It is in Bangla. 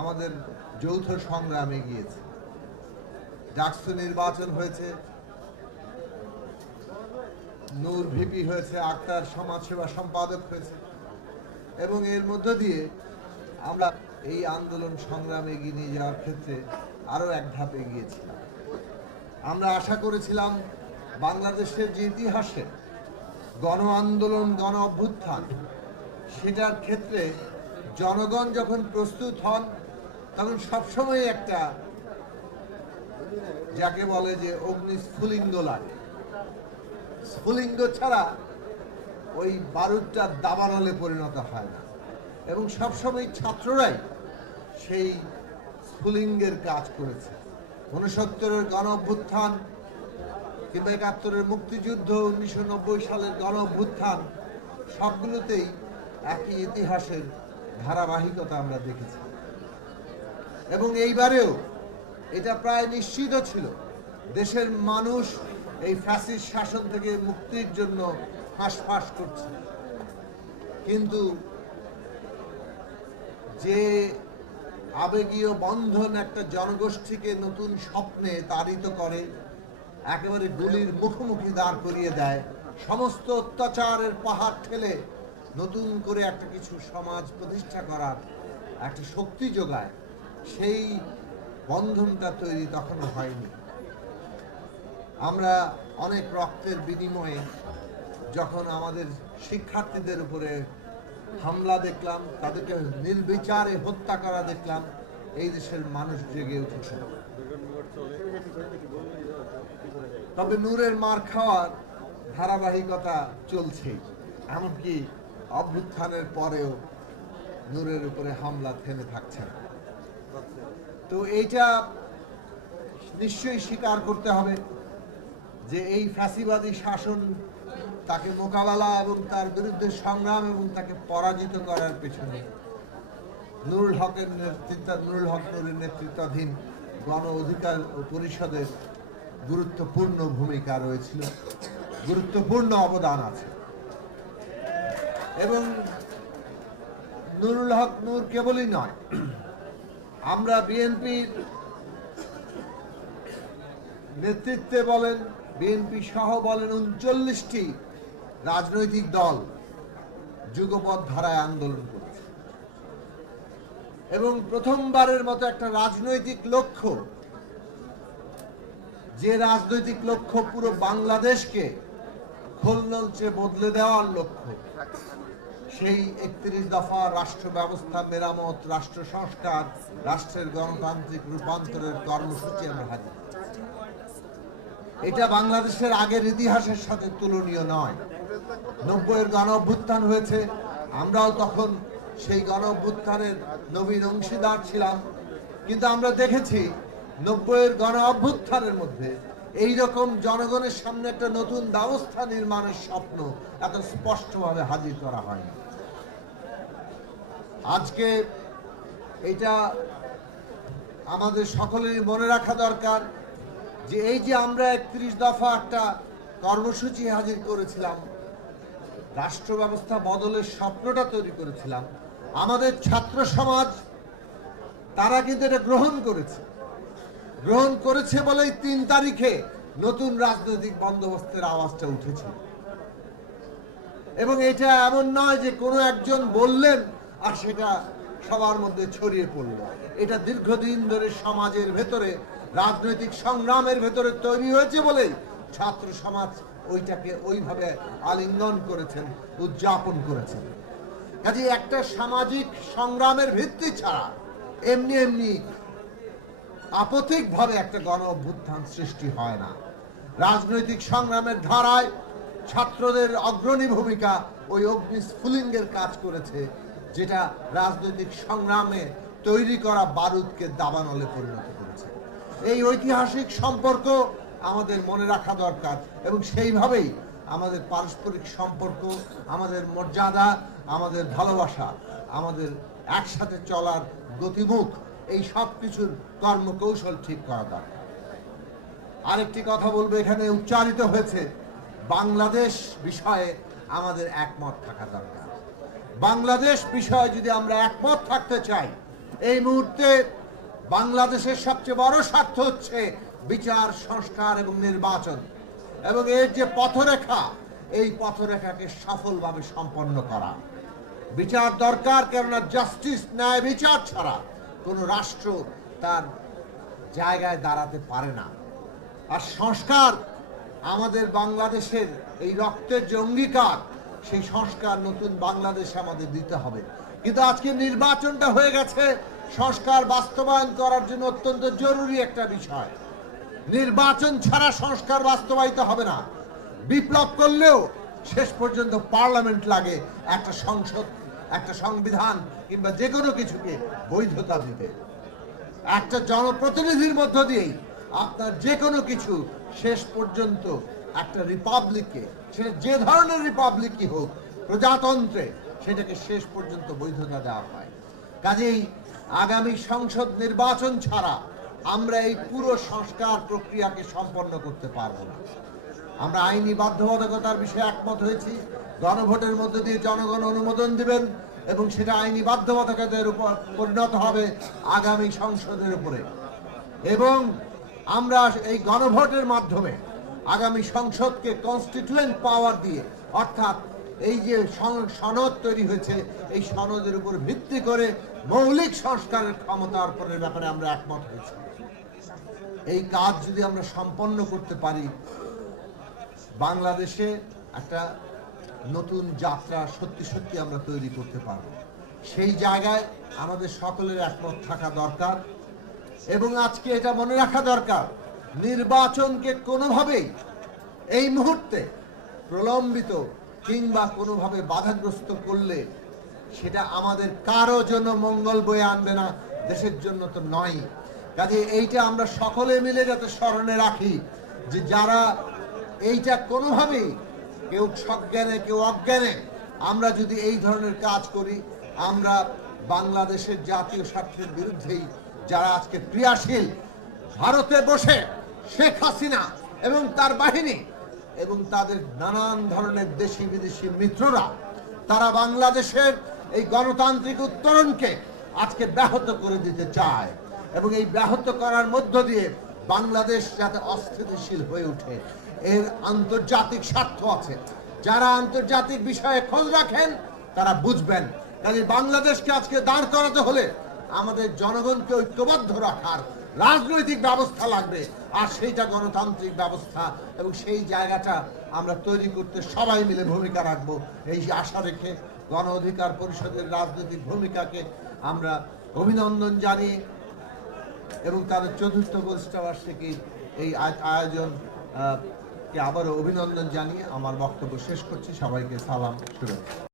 আমাদের যৌথ সংগ্রামে গিয়েছে। ডাকসু নির্বাচন হয়েছে। নূর ভিপি হয়েছে, আক্তার সমাজসেবা সম্পাদক হয়েছে। এবং এর মধ্য দিয়ে আমরা এই আন্দোলন সংগ্রামে এগিয়ে নিয়ে যাওয়ার ক্ষেত্রে আরও এক ধাপ এগিয়েছিলাম। আমরা আশা করেছিলাম বাংলাদেশের যে ইতিহাসে গণ আন্দোলন, গণ অভ্যুত্থান, সেটার ক্ষেত্রে জনগণ যখন প্রস্তুত হন তখন সবসময় একটা, যাকে বলে যে অগ্নি স্ফুলিঙ্গ লাগে। স্ফুলিঙ্গ ছাড়া ওই বারুদটা দাবানলে পরিণত হয় না। এবং সবসময় ছাত্ররাই সেই স্ফুলিঙ্গের কাজ করেছে। ঊনসত্তরের গণ অভ্যুত্থান কিংবা একাত্তরের মুক্তিযুদ্ধ, উনিশশো নব্বই সালের গণ অভ্যুত্থান, সবগুলোতেই একই ইতিহাসের ধারাবাহিকতা আমরা দেখেছি। এবং এইবারেও এটা প্রায় নিশ্চিত ছিল, দেশের মানুষ এই ফ্যাসিস্ট শাসন থেকে মুক্তির জন্য হাঁসফাঁস করছে। কিন্তু যে আবেগীয় বন্ধন একটা জনগোষ্ঠীকে নতুন স্বপ্নে তাড়িত করে, একেবারে গুলির মুখোমুখি দাঁড় করিয়ে দেয়, সমস্ত অত্যাচারের পাহাড় ঠেলে নতুন করে একটা কিছু সমাজ প্রতিষ্ঠা করার একটা শক্তি যোগায়। সেই বন্ধনটা তৈরি তখনও হয়নি। আমরা অনেক রক্তের বিনিময়ে যখন আমাদের শিক্ষার্থীদের উপরে হামলা দেখলাম, তাদেরকে নির্বিচারে হত্যা করা দেখলাম, এই দেশের মানুষ জেগে উঠেছে। তবে নূরের মার খাওয়ার ধারাবাহিকতা চলছেই এমনকি অভ্যুত্থানের পরেও নূরের উপরে হামলা থেমে থাকছে না। তো এইটা নিশ্চয়ই স্বীকার করতে হবে যে এই ফ্যাসিবাদী শাসন তাকে মোকাবেলা এবং তার বিরুদ্ধে সংগ্রাম এবং তাকে পরাজিত করার পেছনে নুরুল হকের নেতৃত্ব, নুরুল হক নুরের নেতৃত্বাধীন গণ অধিকার পরিষদের গুরুত্বপূর্ণ ভূমিকা রয়েছিল, গুরুত্বপূর্ণ অবদান আছে। এবং নুরুল হক নূর কেবলই নয় আমরা বিএনপির নেতৃত্বে বলেন, বিএনপি সহ বলেন উনচল্লিশটি রাজনৈতিক দল যুগপৎ ধারায় আন্দোলন করেছে। এবং প্রথমবারের মতো একটা রাজনৈতিক লক্ষ্য, যে রাজনৈতিক লক্ষ্য পুরো বাংলাদেশকে খোলনলচে বদলে দেওয়ার লক্ষ্য। সেই একত্রিশ দফা রাষ্ট্র ব্যবস্থা, মেরামত, রাষ্ট্র সংস্কার, রাষ্ট্রের গণতান্ত্রিক রূপান্তরের কর্মসূচি আমরা হাজির এটা বাংলাদেশের আগের ইতিহাসের সাথে তুলনীয় নয়। নব্বইয়ের গণ অভ্যুত্থান হয়েছে, আমরাও তখন সেই গণ অভ্যুত্থানের নবীন অংশীদার ছিলাম। কিন্তু আমরা দেখেছি নব্বইয়ের গণ অভ্যুত্থানের মধ্যে এই রকম জনগণের সামনে একটা নতুন ব্যবস্থা নির্মাণের স্বপ্ন এত স্পষ্টভাবে হাজির করা হয়নি। আজকে এটা আমাদের সকলেরই মনে রাখা দরকার যে এই যে আমরা একত্রিশ দফা একটা কর্মসূচি হাজির করেছিলাম, রাষ্ট্র ব্যবস্থা বদলের স্বপ্নটা তৈরি করেছিলাম, আমাদের ছাত্র সমাজ, তারা কিন্তু এটা গ্রহণ করেছে। গ্রহণ করেছে বলেই তিন তারিখে নতুন রাজনৈতিক বন্দোবস্তের আওয়াজটা উঠেছে। এবং এটা এমন নয় যে কোনো একজন বললেন আর সেটা সবার মধ্যে ছড়িয়ে পড়ল। এটা দীর্ঘদিন ধরে সমাজের ভেতরে, রাজনৈতিক সংগ্রামের ভেতরে তৈরি হয়েছে বলেই ছাত্র সমাজ ওইটাকে ওইভাবে আলিঙ্গন করেছেন, উদযাপন করেছেন। কাজে একটা সামাজিক সংগ্রামের ভিত্তি ছাড়া এমনি এমনি আপতিকভাবে একটা গণ অভ্যুত্থান সৃষ্টি হয় না। রাজনৈতিক সংগ্রামের ধারায় ছাত্রদের অগ্রণী ভূমিকা ওই অগ্নি স্ফুলিঙ্গের কাজ করেছে, যেটা রাজনৈতিক সংগ্রামে তৈরি করা বারুদকে দাবানলে পরিণত করেছে। এই ঐতিহাসিক সম্পর্ক আমাদের মনে রাখা দরকার এবং সেইভাবেই আমাদের পারস্পরিক সম্পর্ক, আমাদের মর্যাদা, আমাদের ভালোবাসা, আমাদের একসাথে চলার গতিমুখ এই সব কিছুর কর্মকৌশল ঠিক করা দরকার। আরেকটি কথা বলব, এখানে উচ্চারিত হয়েছে, বাংলাদেশ বিষয়ে আমাদের একমত থাকা দরকার। বাংলাদেশ বিষয়ে যদি আমরা একমত থাকতে চাই, এই মুহূর্তে বাংলাদেশের সবচেয়ে বড় স্বার্থ হচ্ছে বিচার, সংস্কার এবং নির্বাচন। এবং এর যে পথরেখা, এই পথরেখাকে সফলভাবে সম্পন্ন করা। বিচার দরকার, কেননা জাস্টিস ন্যায় বিচার ছাড়া কোনো রাষ্ট্র তার জায়গায় দাঁড়াতে পারে না। আর সংস্কার আমাদের বাংলাদেশের এই রক্তের যে অঙ্গীকার, সেই সংস্কার নতুন বাংলাদেশে আমাদের দিতে হবে। কিন্তু আজকে নির্বাচনটা হয়ে গেছে, সংস্কার বাস্তবায়ন করার জন্য অত্যন্ত জরুরি একটা বিষয়। নির্বাচন ছাড়া সংস্কার বাস্তবায়িত হবে না। বিপ্লব করলেও শেষ পর্যন্ত পার্লামেন্ট লাগে একটা সংসদ একটা সংবিধান কিংবা যে কোনো কিছুকে বৈধতা দিতে একটা জনপ্রতিনিধির মধ্য দিয়েই আপনার যে কোনো কিছু শেষ পর্যন্ত একটা রিপাবলিককে সেটা যে ধরনের রিপাবলিকই হোক, প্রজাতন্ত্রে সেটাকে শেষ পর্যন্ত বৈধতা দেওয়া হয়। কাজেই আগামী সংসদ নির্বাচন ছাড়া আমরা এই পুরো সংস্কার প্রক্রিয়াকে সম্পন্ন করতে পারব না। আমরা আইনি বাধ্যবাধকতার বিষয়ে একমত হয়েছি। গণভোটের মধ্যে দিয়ে জনগণ অনুমোদন দিবেন এবং সেটা আইনি বাধ্যবাধকতার উপর পরিণত হবে আগামী সংসদের উপরে। এবং আমরা এই গণভোটের মাধ্যমে আগামী সংসদকে কনস্টিটিউয়েন্ট পাওয়ার দিয়ে, অর্থাৎ এই যে সন- সনদ তৈরি হয়েছে, এই সনদের উপর ভিত্তি করে মৌলিক সংস্কারের ক্ষমতা অর্পণের ব্যাপারে আমরা একমত হয়েছি। এই কাজ যদি আমরা সম্পন্ন করতে পারি বাংলাদেশে একটা নতুন যাত্রা সত্যি সত্যি আমরা তৈরি করতে পারব। সেই জায়গায় আমাদের সকলের একমত থাকা দরকার এবং আজকে এটা মনে রাখা দরকার, নির্বাচনকে কোনোভাবেই এই মুহূর্তে প্রলম্বিত কিংবা কোনোভাবে বাধাগ্রস্ত করলে সেটা আমাদের কারও জন্য মঙ্গল বয়ে আনবে না, দেশের জন্য তো নয়। কাজে এইটা আমরা সকলে মিলে যাতে স্মরণে রাখি যে যারা এইটা কোনোভাবেই কেউ সজ্ঞানে, কেউ অজ্ঞানে। আমরা যদি এই ধরনের কাজ করি, আমরা বাংলাদেশের জাতীয় স্বার্থের বিরুদ্ধেই যারা আজকে ক্রিয়াশীল, ভারতে বসে শেখ হাসিনা এবং তার বাহিনী এবং তাদের নানান ধরনের দেশি বিদেশি মিত্ররা, তারা বাংলাদেশের এই গণতান্ত্রিক উত্তরণকে আজকে ব্যাহত করে দিতে চায় এবং এই ব্যাহত করার মধ্য দিয়ে বাংলাদেশ যাতে অস্থিতিশীল হয়ে ওঠে, এর আন্তর্জাতিক স্বার্থ আছে। যারা আন্তর্জাতিক বিষয়ে খোঁজ রাখেন, তারা বুঝবেন। কাজে বাংলাদেশকে আজকে দাঁড় করাতে হলে আমাদের জনগণকে ঐক্যবদ্ধ রাখার রাজনৈতিক ব্যবস্থা লাগবে। আর সেইটা গণতান্ত্রিক ব্যবস্থা এবং সেই জায়গাটা আমরা তৈরি করতে সবাই মিলে ভূমিকা রাখব। এই আশা রেখে গণ অধিকার পরিষদের রাজনৈতিক ভূমিকাকে আমরা অভিনন্দন জানিয়ে এবং তার চতুর্থ গোষ্ঠীবার্ষিকীর এই আয়োজন কে আবারও অভিনন্দন জানিয়ে আমার বক্তব্য শেষ করছি। সবাইকে সালাম, শুভেচ্ছা।